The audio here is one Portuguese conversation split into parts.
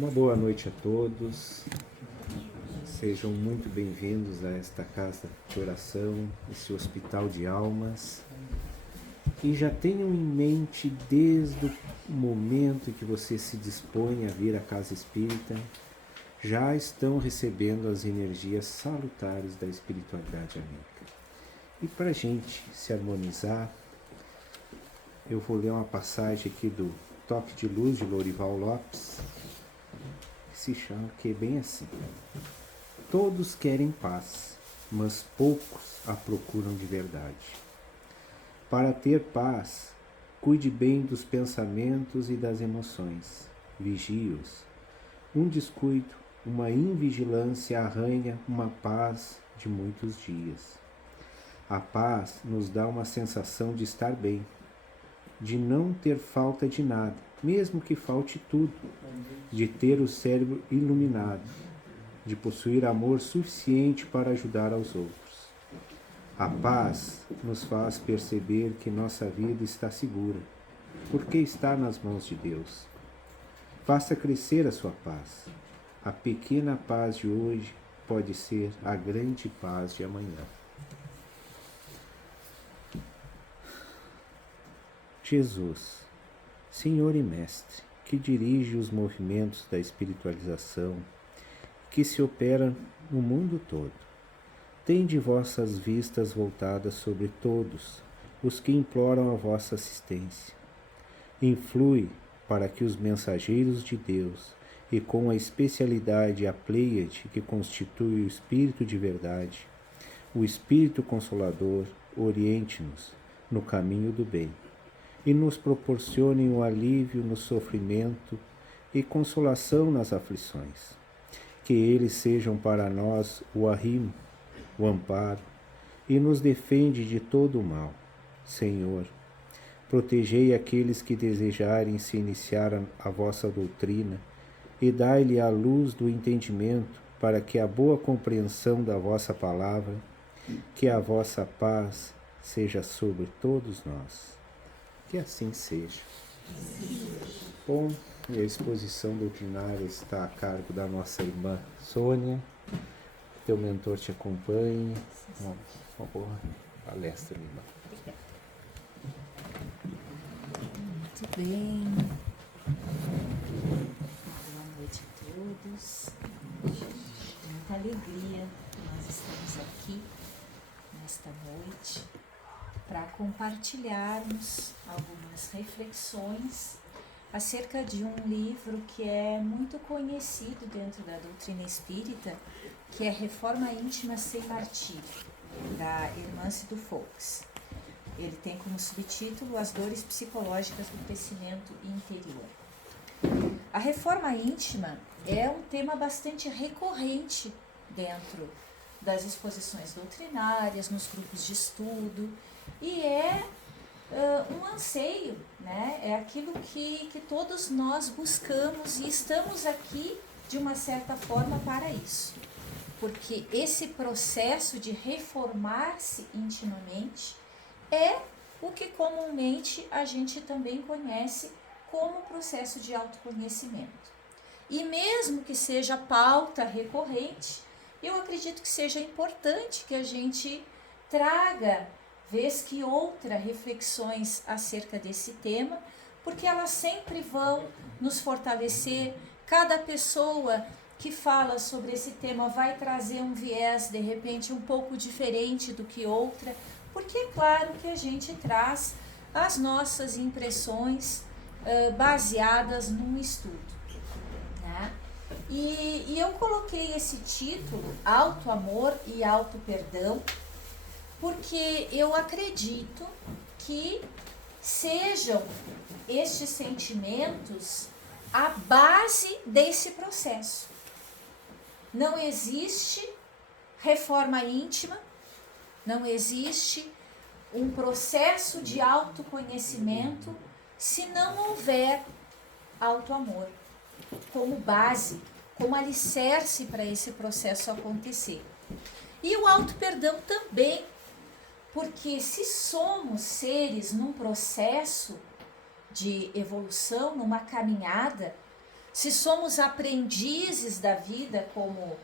Uma boa noite a todos, sejam muito bem-vindos a esta casa de oração, esse hospital de almas, e já tenham em mente desde o momento que você se dispõe a vir à casa espírita, já estão recebendo as energias salutares da espiritualidade amiga. E para a gente se harmonizar, eu vou ler uma passagem aqui do Toque de Luz de Lorival Lopes, se chama, que é bem assim: todos querem paz, mas poucos a procuram de verdade. Para ter paz, cuide bem dos pensamentos e das emoções, vigie-os. Um descuido, uma invigilância arranha uma paz de muitos dias. A paz nos dá uma sensação de estar bem, de não ter falta de nada, mesmo que falte tudo, de ter o cérebro iluminado, de possuir amor suficiente para ajudar aos outros. A paz nos faz perceber que nossa vida está segura, porque está nas mãos de Deus. Faça crescer a sua paz. A pequena paz de hoje pode ser a grande paz de amanhã. Jesus, Senhor e Mestre, que dirige os movimentos da espiritualização, que se opera no mundo todo, tende vossas vistas voltadas sobre todos os que imploram a vossa assistência. Influi para que os mensageiros de Deus, e com a especialidade a Pleiade que constitui o Espírito de verdade, o Espírito Consolador, oriente-nos no caminho do bem, e nos proporcionem o alívio no sofrimento e consolação nas aflições. Que eles sejam para nós o arrimo, o amparo, e nos defende de todo o mal. Senhor, protegei aqueles que desejarem se iniciar a vossa doutrina e dai-lhe a luz do entendimento para que a boa compreensão da vossa palavra, que a vossa paz seja sobre todos nós. Que assim seja. Bom, e a exposição doutrinária está a cargo da nossa irmã Sônia. Teu mentor te acompanhe. Uma boa palestra, minha irmã. Muito bem. Boa noite a todos. Muita alegria que nós estamos aqui nesta noite para compartilharmos algumas reflexões acerca de um livro que é muito conhecido dentro da doutrina espírita, que é Reforma Íntima Sem Martírio, da irmã Cido Fox. Ele tem como subtítulo As Dores Psicológicas do Crescimento Interior. A reforma íntima é um tema bastante recorrente dentro das exposições doutrinárias, nos grupos de estudo, e é um anseio, né? É aquilo que todos nós buscamos e estamos aqui de uma certa forma para isso, porque esse processo de reformar-se intimamente é o que comumente a gente também conhece como processo de autoconhecimento. E mesmo que seja pauta recorrente, eu acredito que seja importante que a gente traga, vez que outra, reflexões acerca desse tema, porque elas sempre vão nos fortalecer. Cada pessoa que fala sobre esse tema vai trazer um viés, de repente, um pouco diferente do que outra, porque é claro que a gente traz as nossas impressões baseadas num estudo, né? E eu coloquei esse título, Auto-amor e Auto-perdão, porque eu acredito que sejam estes sentimentos a base desse processo. Não existe reforma íntima, não existe um processo de autoconhecimento se não houver auto-amor como base, como alicerce para esse processo acontecer. E o auto-perdão também, porque se somos seres num processo de evolução, numa caminhada, se somos aprendizes da vida, como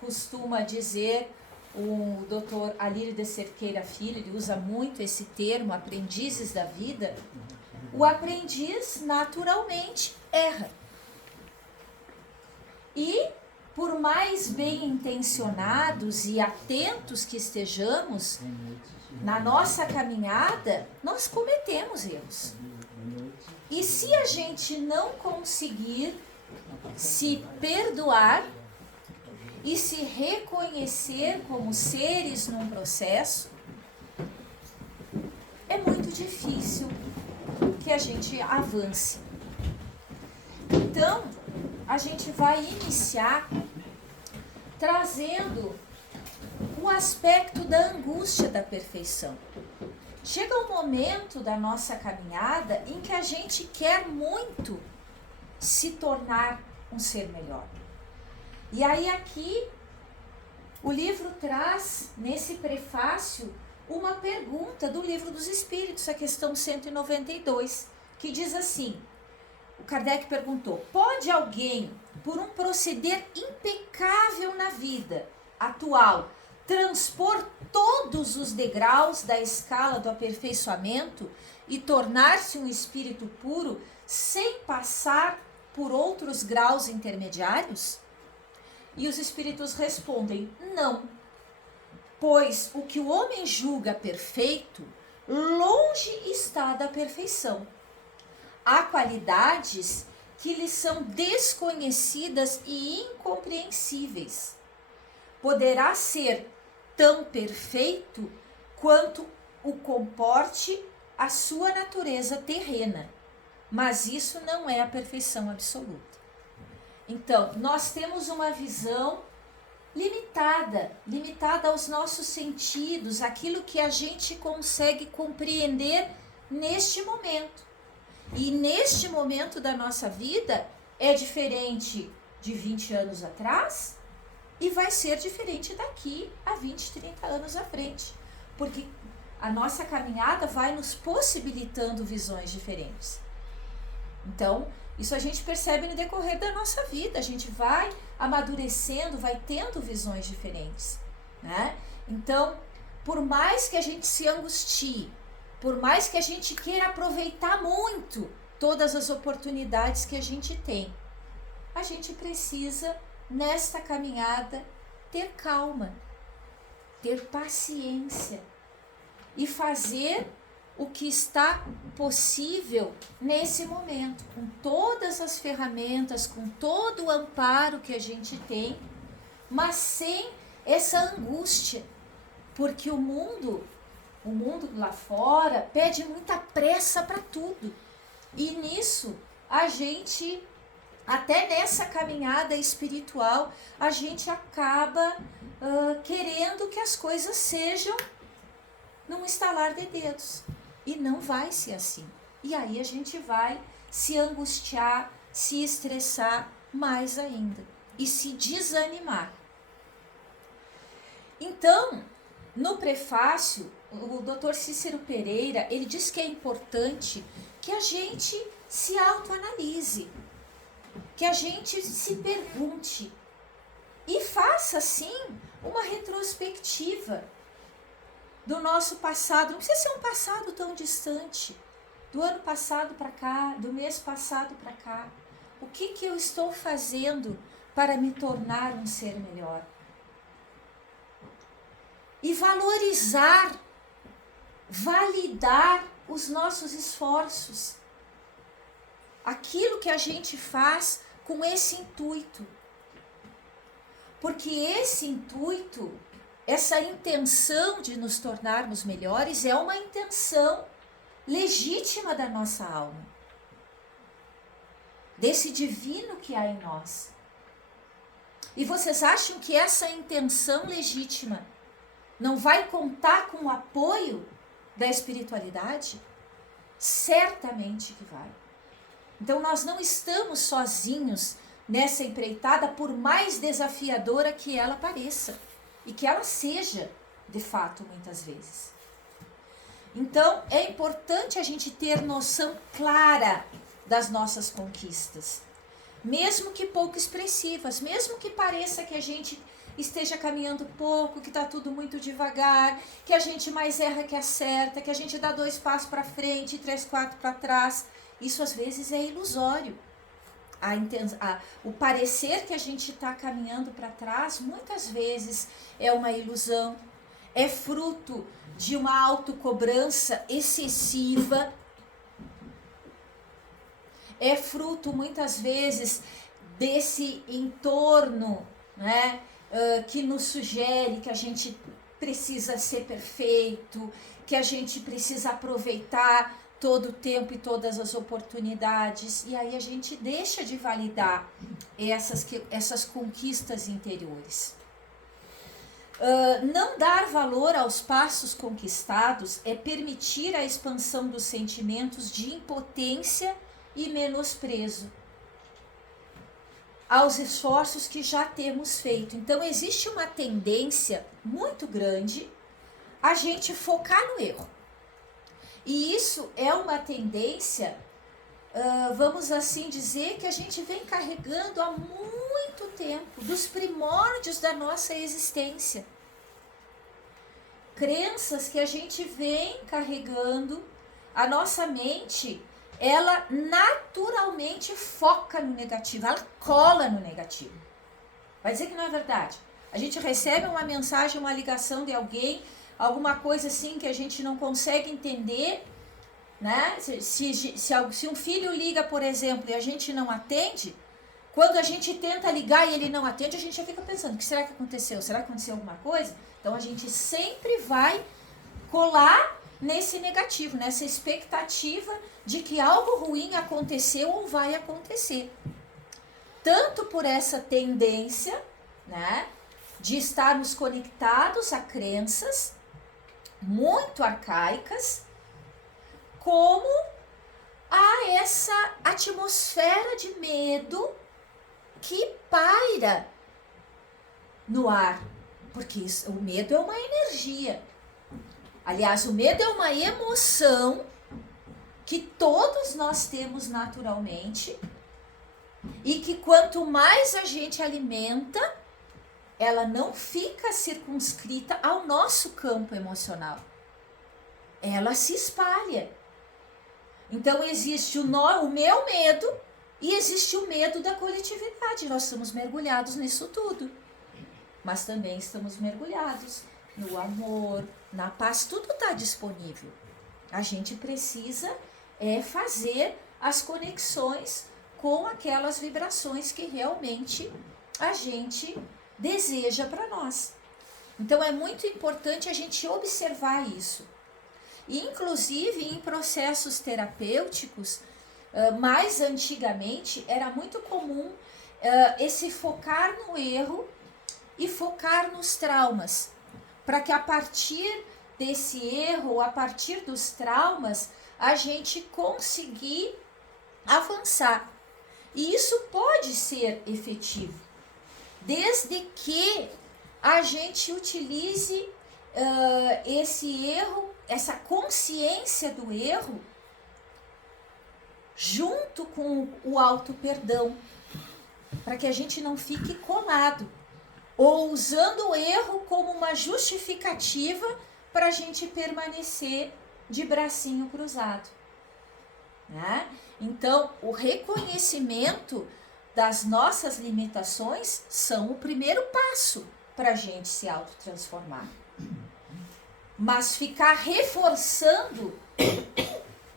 costuma dizer o Dr. Alírio de Cerqueira Filho, ele usa muito esse termo, aprendizes da vida. O aprendiz naturalmente erra. E por mais bem intencionados e atentos que estejamos na nossa caminhada, nós cometemos erros. E se a gente não conseguir se perdoar e se reconhecer como seres num processo, é muito difícil que a gente avance. Então, a gente vai iniciar trazendo o aspecto da angústia da perfeição. Chega um momento da nossa caminhada em que a gente quer muito se tornar um ser melhor. E aí aqui o livro traz, nesse prefácio, uma pergunta do Livro dos Espíritos, a questão 192, que diz assim, o Kardec perguntou, pode alguém, por um proceder impecável na vida atual, transpor todos os degraus da escala do aperfeiçoamento e tornar-se um espírito puro sem passar por outros graus intermediários? E os espíritos respondem, não, pois o que o homem julga perfeito, longe está da perfeição. Há qualidades que lhe são desconhecidas e incompreensíveis. Poderá ser tão perfeito quanto o comporte a sua natureza terrena, mas isso não é a perfeição absoluta. Então, nós temos uma visão limitada aos nossos sentidos, aquilo que a gente consegue compreender neste momento. E neste momento da nossa vida é diferente de 20 anos atrás e vai ser diferente daqui a 20, 30 anos à frente. Porque a nossa caminhada vai nos possibilitando visões diferentes. Então, isso a gente percebe no decorrer da nossa vida. A gente vai amadurecendo, vai tendo visões diferentes, né? Então, por mais que a gente se angustie, por mais que a gente queira aproveitar muito todas as oportunidades que a gente tem, a gente precisa, nesta caminhada, ter calma, ter paciência e fazer o que está possível nesse momento, com todas as ferramentas, com todo o amparo que a gente tem, mas sem essa angústia, porque o mundo lá fora pede muita pressa para tudo. E nisso, a gente, até nessa caminhada espiritual, a gente acaba querendo que as coisas sejam num estalar de dedos. E não vai ser assim. E aí a gente vai se angustiar, se estressar mais ainda e se desanimar. Então, no prefácio, o Dr. Cícero Pereira, ele diz que é importante que a gente se autoanalise, que a gente se pergunte e faça, sim, uma retrospectiva do nosso passado. Não precisa ser um passado tão distante, do ano passado para cá, do mês passado para cá. O que eu estou fazendo para me tornar um ser melhor? E valorizar, validar os nossos esforços. Aquilo que a gente faz com esse intuito. Porque esse intuito, essa intenção de nos tornarmos melhores é uma intenção legítima da nossa alma. Desse divino que há em nós. E vocês acham que essa intenção legítima não vai contar com o apoio da espiritualidade? Certamente que vai. Então nós não estamos sozinhos nessa empreitada, por mais desafiadora que ela pareça. E que ela seja, de fato, muitas vezes. Então, é importante a gente ter noção clara das nossas conquistas. mesmo que pouco expressivas, mesmo que pareça que a gente esteja caminhando pouco, que está tudo muito devagar, que a gente mais erra que acerta, que a gente dá 2 passos para frente e 3, 4 para trás. Isso às vezes é ilusório. O parecer que a gente está caminhando para trás, muitas vezes é uma ilusão, é fruto de uma autocobrança excessiva, é fruto muitas vezes desse entorno, né, que nos sugere que a gente precisa ser perfeito, que a gente precisa aproveitar todo o tempo e todas as oportunidades, e aí a gente deixa de validar essas conquistas interiores. Não dar valor aos passos conquistados é permitir a expansão dos sentimentos de impotência e menosprezo aos esforços que já temos feito. Então existe uma tendência muito grande a gente focar no erro. E isso é uma tendência, vamos assim dizer, que a gente vem carregando há muito tempo, dos primórdios da nossa existência. Crenças que a gente vem carregando, a nossa mente, ela naturalmente foca no negativo, ela cola no negativo. Vai dizer que não é verdade. A gente recebe uma mensagem, uma ligação de alguém, alguma coisa assim que a gente não consegue entender, né? Se um filho liga, por exemplo, e a gente não atende, quando a gente tenta ligar e ele não atende, a gente já fica pensando, o que será que aconteceu? Será que aconteceu alguma coisa? Então a gente sempre vai colar nesse negativo, nessa expectativa de que algo ruim aconteceu ou vai acontecer. Tanto por essa tendência, né, de estarmos conectados a crenças muito arcaicas, como a essa atmosfera de medo que paira no ar, porque o medo é uma energia. Aliás, o medo é uma emoção que todos nós temos naturalmente e que quanto mais a gente alimenta, ela não fica circunscrita ao nosso campo emocional. Ela se espalha. Então existe o meu medo e existe o medo da coletividade. Nós estamos mergulhados nisso tudo. Mas também estamos mergulhados no amor, na paz, tudo está disponível. A gente precisa fazer as conexões com aquelas vibrações que realmente a gente deseja para nós. Então é muito importante a gente observar isso. E, inclusive em processos terapêuticos, mais antigamente era muito comum esse focar no erro e focar nos traumas, para que a partir desse erro, a partir dos traumas, a gente conseguir avançar. E isso pode ser efetivo, desde que a gente utilize esse erro, essa consciência do erro, junto com o auto-perdão, para que a gente não fique colado, ou usando o erro como uma justificativa para a gente permanecer de bracinho cruzado, né? Então, o reconhecimento das nossas limitações são o primeiro passo para a gente se autotransformar. Mas ficar reforçando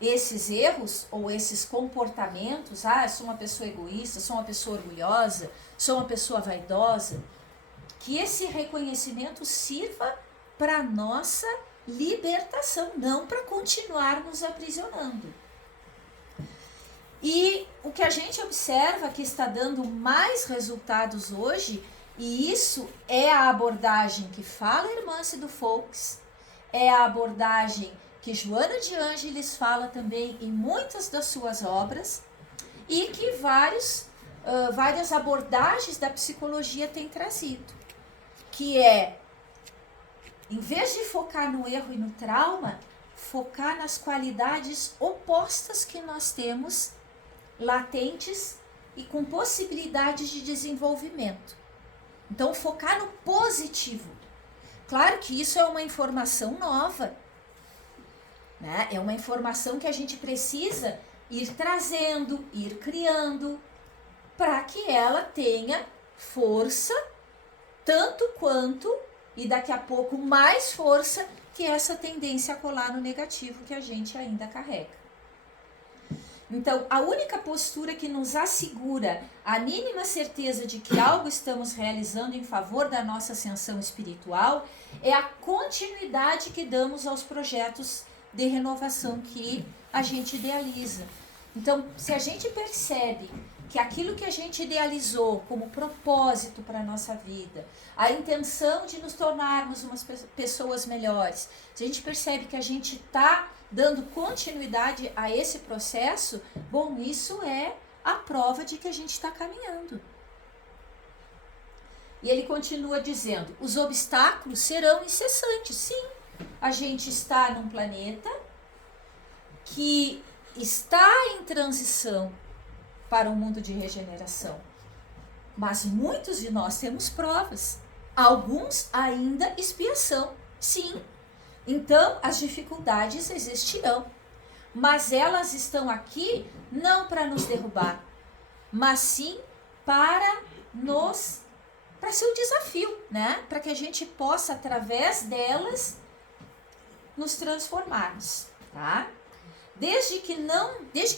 esses erros ou esses comportamentos, eu sou uma pessoa egoísta, sou uma pessoa orgulhosa, sou uma pessoa vaidosa, que esse reconhecimento sirva para nossa libertação, não para continuarmos aprisionando. E o que a gente observa que está dando mais resultados hoje, e isso é a abordagem que fala a irmã Cido Foulkes, é a abordagem que Joana de Ângeles fala também em muitas das suas obras, e que várias abordagens da psicologia têm trazido, que é, em vez de focar no erro e no trauma, focar nas qualidades opostas que nós temos, latentes e com possibilidades de desenvolvimento. Então, focar no positivo. Claro que isso é uma informação nova, né? É uma informação que a gente precisa ir trazendo, ir criando, para que ela tenha força, tanto quanto, e daqui a pouco mais força, que essa tendência a colar no negativo que a gente ainda carrega. Então, a única postura que nos assegura a mínima certeza de que algo estamos realizando em favor da nossa ascensão espiritual é a continuidade que damos aos projetos de renovação que a gente idealiza. Então, se a gente percebe que aquilo que a gente idealizou como propósito para a nossa vida, a intenção de nos tornarmos umas pessoas melhores, se a gente percebe que a gente está dando continuidade a esse processo, bom, isso é a prova de que a gente está caminhando. E ele continua dizendo, os obstáculos serão incessantes. Sim, a gente está num planeta que está em transição para um mundo de regeneração. Mas muitos de nós temos provas. Alguns ainda expiação. Sim. Então, as dificuldades existirão. Mas elas estão aqui não para nos derrubar, mas sim para ser um desafio, né? Para que a gente possa, através delas, nos transformarmos, tá? Desde que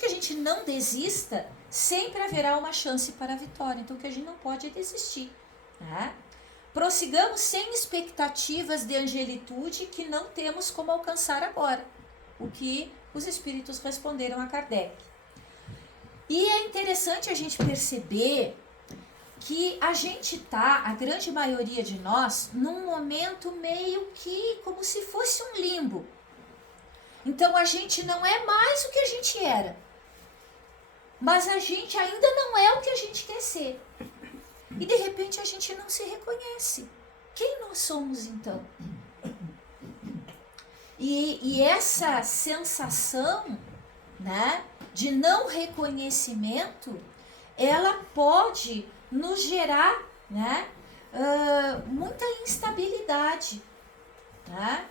a gente não desista, sempre haverá uma chance para a vitória. Então, o que a gente não pode é desistir, né? Prossigamos sem expectativas de angelitude que não temos como alcançar agora. O que os espíritos responderam a Kardec. E é interessante a gente perceber que a gente está, a grande maioria de nós, num momento meio que como se fosse um limbo. Então a gente não é mais o que a gente era, mas a gente ainda não é o que a gente quer ser. E de repente a gente não se reconhece. Quem nós somos então? E essa sensação, né, de não reconhecimento, ela pode nos gerar, né, muita instabilidade, né?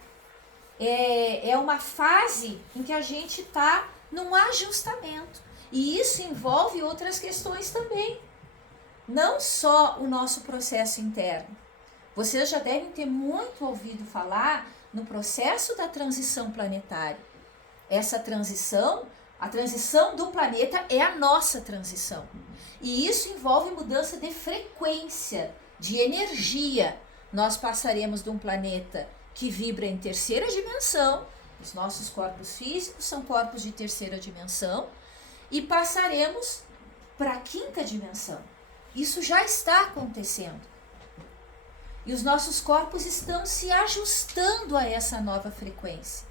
É uma fase em que a gente está num ajustamento. E isso envolve outras questões também. Não só o nosso processo interno. Vocês já devem ter muito ouvido falar no processo da transição planetária. Essa transição, a transição do planeta é a nossa transição. E isso envolve mudança de frequência, de energia. Nós passaremos de um planeta que vibra em terceira dimensão, os nossos corpos físicos são corpos de terceira dimensão, e passaremos para a quinta dimensão. Isso já está acontecendo. E os nossos corpos estão se ajustando a essa nova frequência.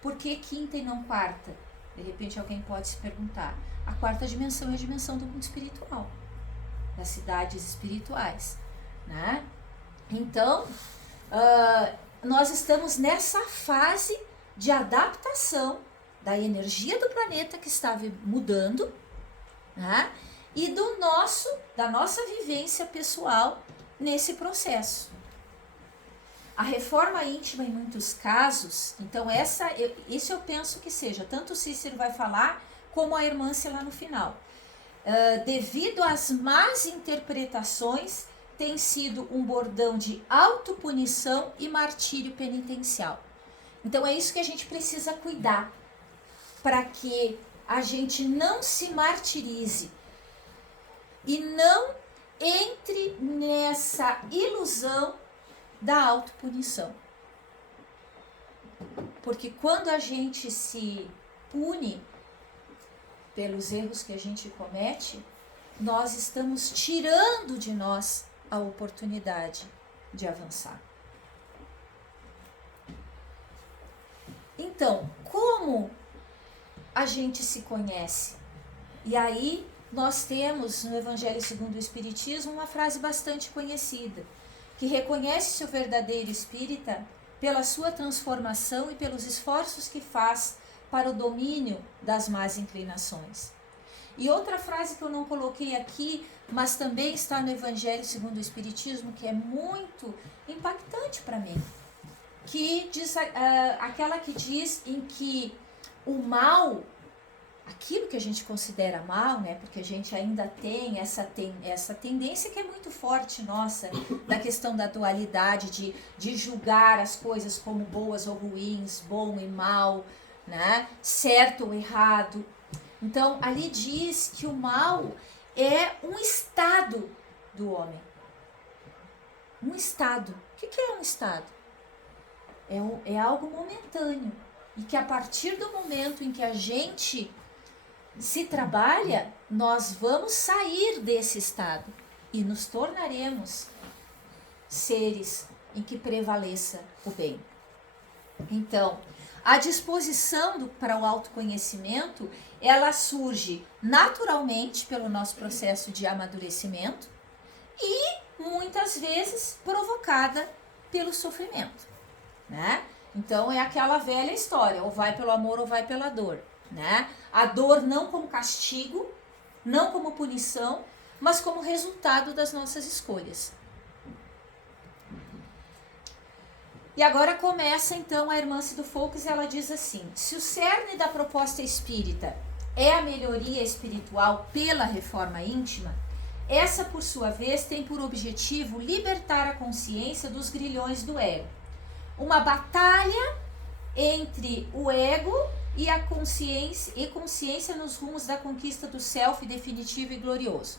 Por que quinta e não quarta? De repente alguém pode se perguntar. A quarta dimensão é a dimensão do mundo espiritual, das cidades espirituais, né? Então, nós estamos nessa fase de adaptação da energia do planeta que está mudando, né? E da nossa vivência pessoal nesse processo. A reforma íntima, em muitos casos, então isso eu penso que seja, tanto o Cícero vai falar, como a Hermância lá no final. Devido às más interpretações, tem sido um bordão de autopunição e martírio penitencial. Então é isso que a gente precisa cuidar, para que a gente não se martirize e não entre nessa ilusão da autopunição. Porque quando a gente se pune pelos erros que a gente comete, nós estamos tirando de nós a oportunidade de avançar. Então, como a gente se conhece? E aí nós temos no Evangelho segundo o Espiritismo uma frase bastante conhecida, que reconhece-se o verdadeiro espírita pela sua transformação e pelos esforços que faz para o domínio das más inclinações. E outra frase que eu não coloquei aqui, mas também está no Evangelho segundo o Espiritismo, que é muito impactante para mim, que diz, aquela que diz em que o mal, aquilo que a gente considera mal, né, porque a gente ainda tem essa tendência que é muito forte nossa, da questão da dualidade, de julgar as coisas como boas ou ruins, bom e mal, né, certo ou errado. Então, ali diz que o mal é um estado do homem. Um estado. O que é um estado? É algo momentâneo. E que a partir do momento em que a gente se trabalha, nós vamos sair desse estado e nos tornaremos seres em que prevaleça o bem. Então, a disposição para o autoconhecimento, ela surge naturalmente pelo nosso processo de amadurecimento e muitas vezes provocada pelo sofrimento, né? Então é aquela velha história, ou vai pelo amor ou vai pela dor, né? A dor não como castigo, não como punição, mas como resultado das nossas escolhas. E agora começa então a irmã Cido Foulkes, ela diz assim: se o cerne da proposta espírita é a melhoria espiritual pela reforma íntima, essa por sua vez tem por objetivo libertar a consciência dos grilhões do ego. Uma batalha entre o ego e a consciência nos rumos da conquista do self definitivo e glorioso.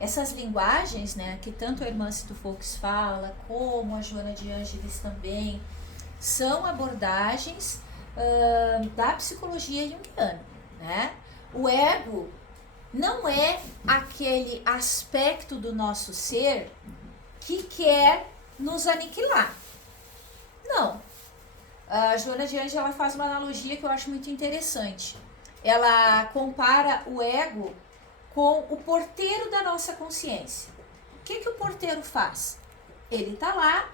Essas linguagens, né, que tanto a irmã Cido Foulkes fala, como a Joana de Ângeles também, são abordagens da psicologia junguiana, né? O ego não é aquele aspecto do nosso ser que quer nos aniquilar. Não. A Joana de Ângeles, ela faz uma analogia que eu acho muito interessante. Ela compara o ego com o porteiro da nossa consciência. O que o porteiro faz? Ele está lá,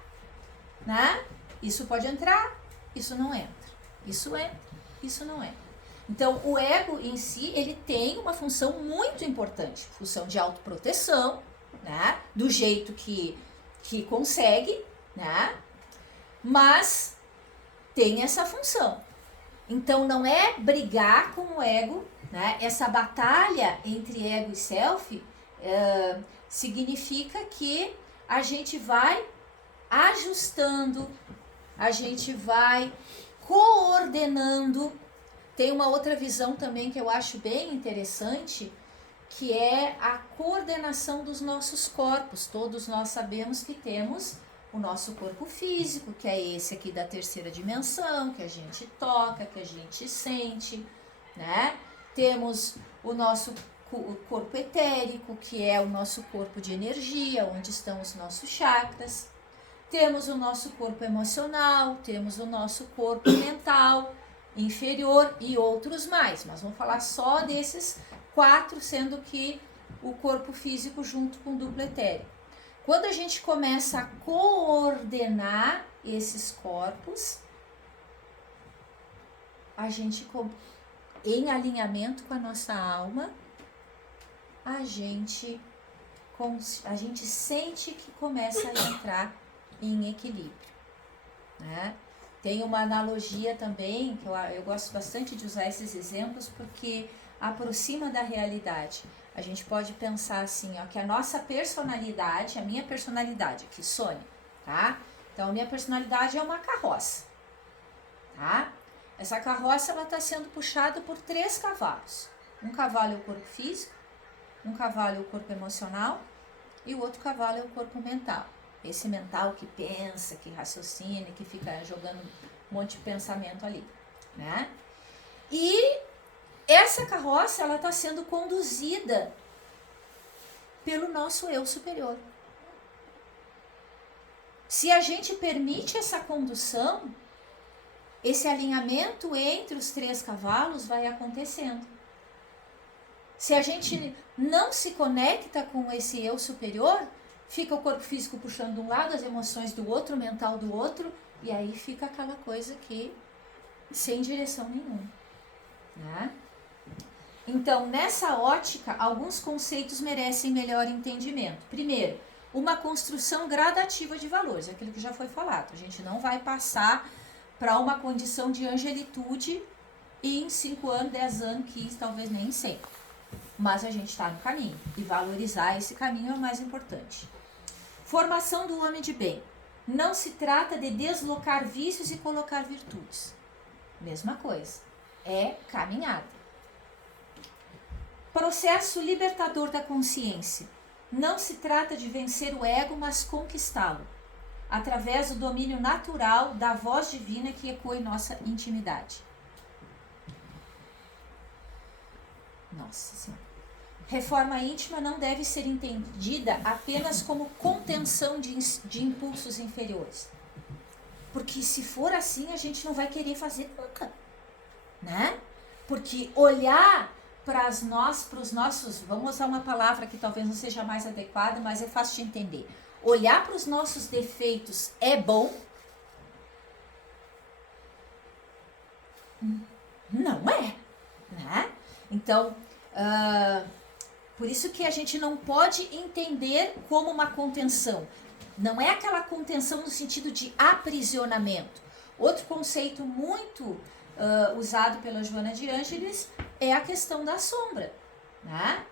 né? Isso pode entrar, isso não entra. Isso entra, isso não entra. Então, o ego em si, ele tem uma função muito importante. Função de autoproteção, né? Do jeito que consegue, né? Mas tem essa função. Então, não é brigar com o ego, né? Essa batalha entre ego e self significa que a gente vai ajustando, a gente vai coordenando. Tem uma outra visão também que eu acho bem interessante, que é a coordenação dos nossos corpos. Todos nós sabemos que temos o nosso corpo físico, que é esse aqui da terceira dimensão, que a gente toca, que a gente sente, né? Temos o nosso corpo etérico, que é o nosso corpo de energia, onde estão os nossos chakras. Temos o nosso corpo emocional, temos o nosso corpo mental, inferior e outros mais. Mas vamos falar só desses 4, sendo que o corpo físico junto com o duplo etérico. Quando a gente começa a coordenar esses corpos, a gente, em alinhamento com a nossa alma, a gente sente que começa a entrar em equilíbrio, né? Tem uma analogia também, que eu gosto bastante de usar esses exemplos, porque aproxima da realidade. A gente pode pensar assim, ó, que a nossa personalidade, a minha personalidade aqui, Sônia, tá? Então, a minha personalidade é uma carroça, tá? Essa carroça, ela está sendo puxada por 3 cavalos. Um cavalo é o corpo físico, um cavalo é o corpo emocional e o outro cavalo é o corpo mental. Esse mental que pensa, que raciocina, que fica jogando um monte de pensamento ali, né? E essa carroça, ela está sendo conduzida pelo nosso eu superior. Se a gente permite essa condução, esse alinhamento entre os 3 cavalos vai acontecendo. Se a gente não se conecta com esse eu superior, fica o corpo físico puxando de um lado, as emoções do outro, o mental do outro, e aí fica aquela coisa que sem direção nenhuma, né? Então, nessa ótica, alguns conceitos merecem melhor entendimento. Primeiro, uma construção gradativa de valores, aquilo que já foi falado. A gente não vai passar para uma condição de angelitude em 5 anos, 10 anos, 15, talvez nem em 100. Mas a gente está no caminho, e valorizar esse caminho é o mais importante. Formação do homem de bem. Não se trata de deslocar vícios e colocar virtudes. Mesma coisa, é caminhada. Processo libertador da consciência. Não se trata de vencer o ego, mas conquistá-lo, através do domínio natural da voz divina que ecoa em nossa intimidade. Nossa Senhora. Reforma íntima não deve ser entendida apenas como contenção de impulsos inferiores. Porque se for assim, a gente não vai querer fazer nunca, né? Porque olhar para os nossos, vamos usar uma palavra que talvez não seja mais adequada, mas é fácil de entender. Olhar para os nossos defeitos é bom? Não é, né? Então, por isso que a gente não pode entender como uma contenção. Não é aquela contenção no sentido de aprisionamento. Outro conceito muito usado pela Joana de Ângeles é a questão da sombra, né?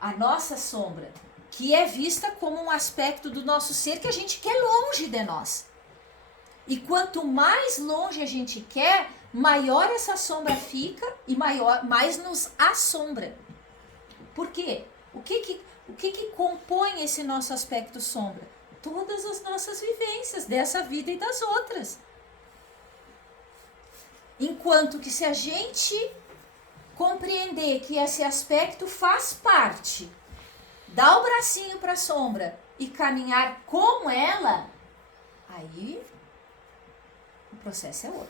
A nossa sombra, que é vista como um aspecto do nosso ser que a gente quer longe de nós. E quanto mais longe a gente quer, maior essa sombra fica e mais nos assombra. Por quê? O que compõe esse nosso aspecto sombra? Todas as nossas vivências dessa vida e das outras. Enquanto que se a gente compreender que esse aspecto faz parte, dar o bracinho para a sombra e caminhar com ela, aí o processo é outro.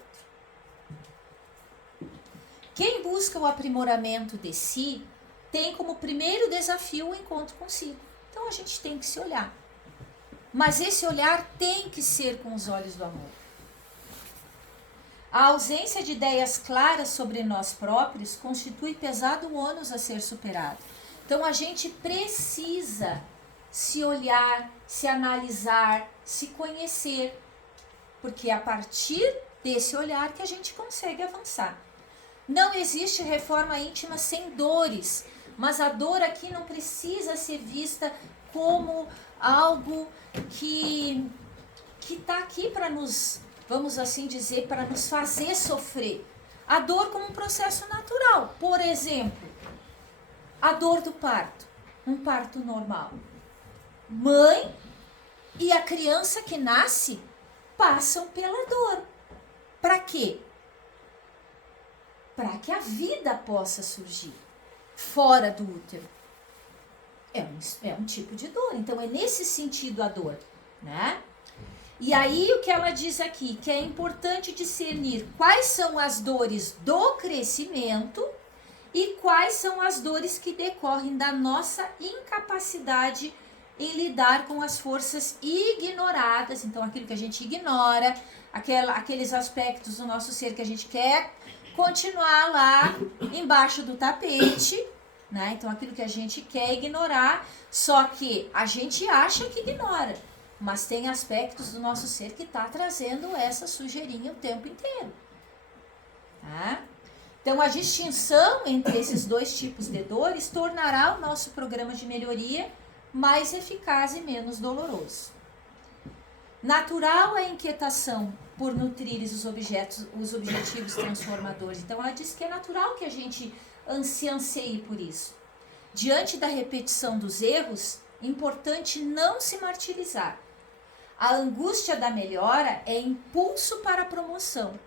Quem busca o aprimoramento de si tem como primeiro desafio o encontro consigo. Então a gente tem que se olhar. Mas esse olhar tem que ser com os olhos do amor. A ausência de ideias claras sobre nós próprios constitui pesado ônus a ser superado. Então a gente precisa se olhar, se analisar, se conhecer, porque é a partir desse olhar que a gente consegue avançar. Não existe reforma íntima sem dores, mas a dor aqui não precisa ser vista como algo que está aqui para nos, vamos assim dizer, para nos fazer sofrer. A dor como um processo natural. Por exemplo, a dor do parto, um parto normal. Mãe e a criança que nasce passam pela dor. Para quê? Para que a vida possa surgir fora do útero. É um tipo de dor. Então, é nesse sentido a dor, né? E aí, o que ela diz aqui, que é importante discernir quais são as dores do crescimento e quais são as dores que decorrem da nossa incapacidade em lidar com as forças ignoradas. Então, aquilo que a gente ignora, aqueles aspectos do nosso ser que a gente quer continuar lá embaixo do tapete, né? Então, aquilo que a gente quer ignorar, só que a gente acha que ignora, mas tem aspectos do nosso ser que está trazendo essa sujeirinha o tempo inteiro, tá? Então, a distinção entre esses dois tipos de dores tornará o nosso programa de melhoria mais eficaz e menos doloroso. Natural é a inquietação por nutrir os objetivos transformadores. Então, ela diz que é natural que a gente anseie por isso. Diante da repetição dos erros, importante não se martirizar. A angústia da melhora é impulso para a promoção.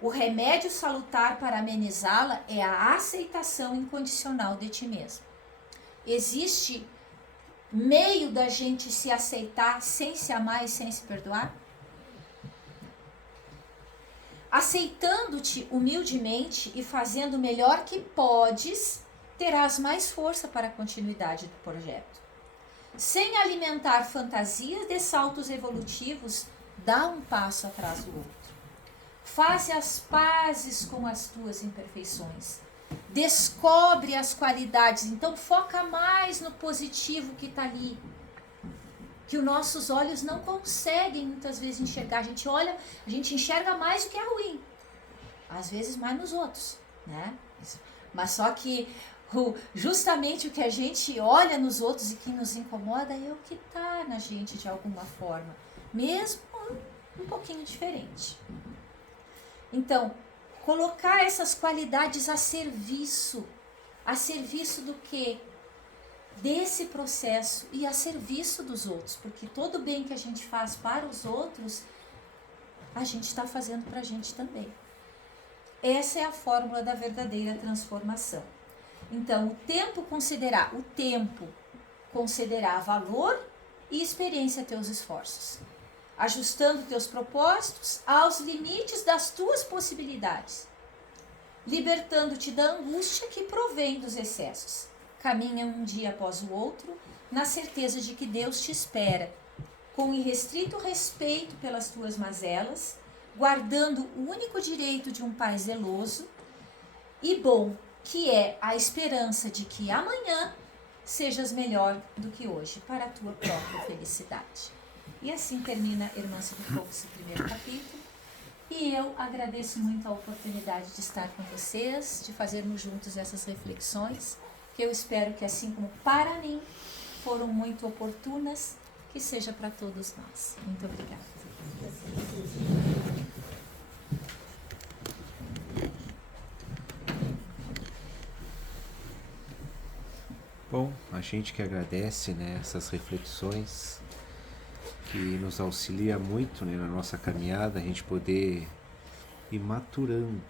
O remédio salutar para amenizá-la é a aceitação incondicional de ti mesmo. Existe meio da gente se aceitar sem se amar e sem se perdoar? Aceitando-te humildemente e fazendo o melhor que podes, terás mais força para a continuidade do projeto. Sem alimentar fantasias de saltos evolutivos, dá um passo atrás do outro. Faze as pazes com as tuas imperfeições. Descobre as qualidades. Então foca mais no positivo que está ali, que os nossos olhos não conseguem muitas vezes enxergar. A gente olha, a gente enxerga mais o que é ruim, às vezes mais nos outros, né? Mas só que justamente o que a gente olha nos outros e que nos incomoda é o que está na gente de alguma forma, mesmo um pouquinho diferente. Então, colocar essas qualidades a serviço do quê? Desse processo e a serviço dos outros, porque todo bem que a gente faz para os outros, a gente está fazendo para a gente também. Essa é a fórmula da verdadeira transformação. Então, o tempo concederá valor e experiência a teus esforços, ajustando teus propósitos aos limites das tuas possibilidades, libertando-te da angústia que provém dos excessos. Caminha um dia após o outro, na certeza de que Deus te espera, com irrestrito respeito pelas tuas mazelas, guardando o único direito de um pai zeloso e bom, que é a esperança de que amanhã sejas melhor do que hoje, para a tua própria felicidade. E assim termina Irmãs do Fogo, esse primeiro capítulo. E eu agradeço muito a oportunidade de estar com vocês, de fazermos juntos essas reflexões, que eu espero que, assim como para mim foram muito oportunas, que seja para todos nós. Muito obrigada. Bom, a gente que agradece, né, essas reflexões que nos auxilia muito, né, na nossa caminhada, a gente poder ir maturando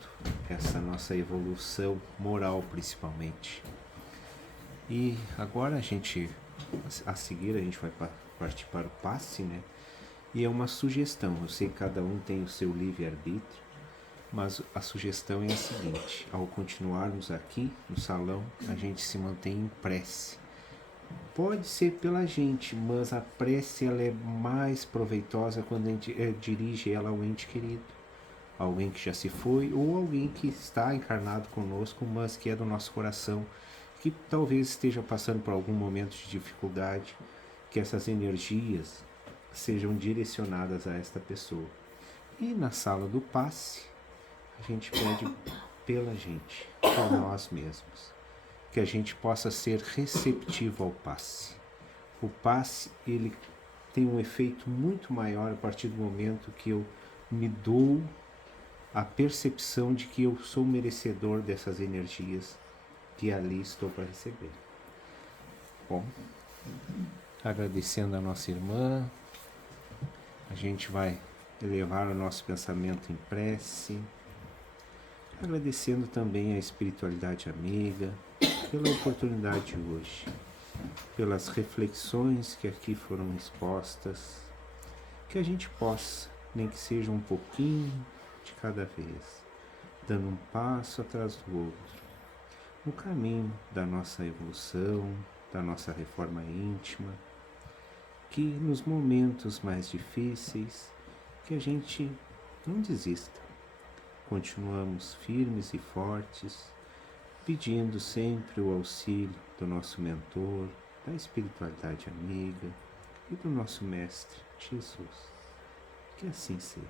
essa nossa evolução moral, principalmente. E agora a seguir a gente vai partir para o passe, né? E é uma sugestão, eu sei que cada um tem o seu livre-arbítrio, mas a sugestão é a seguinte: ao continuarmos aqui no salão, a gente se mantém em prece. Pode ser pela gente, mas a prece ela é mais proveitosa quando a gente dirige ela ao ente querido, alguém que já se foi ou alguém que está encarnado conosco, mas que é do nosso coração, que talvez esteja passando por algum momento de dificuldade, que essas energias sejam direcionadas a esta pessoa. E na sala do passe, a gente pede pela gente, por nós mesmos, que a gente possa ser receptivo ao passe. O passe, ele tem um efeito muito maior a partir do momento que eu me dou a percepção de que eu sou merecedor dessas energias que ali estou para receber. Bom, agradecendo a nossa irmã, a gente vai elevar o nosso pensamento em prece, agradecendo também a espiritualidade amiga pela oportunidade de hoje, pelas reflexões que aqui foram expostas, que a gente possa, nem que seja um pouquinho de cada vez, dando um passo atrás do outro, no caminho da nossa evolução, da nossa reforma íntima, que nos momentos mais difíceis, que a gente não desista, continuamos firmes e fortes, pedindo sempre o auxílio do nosso mentor, da espiritualidade amiga e do nosso Mestre Jesus. Que assim seja.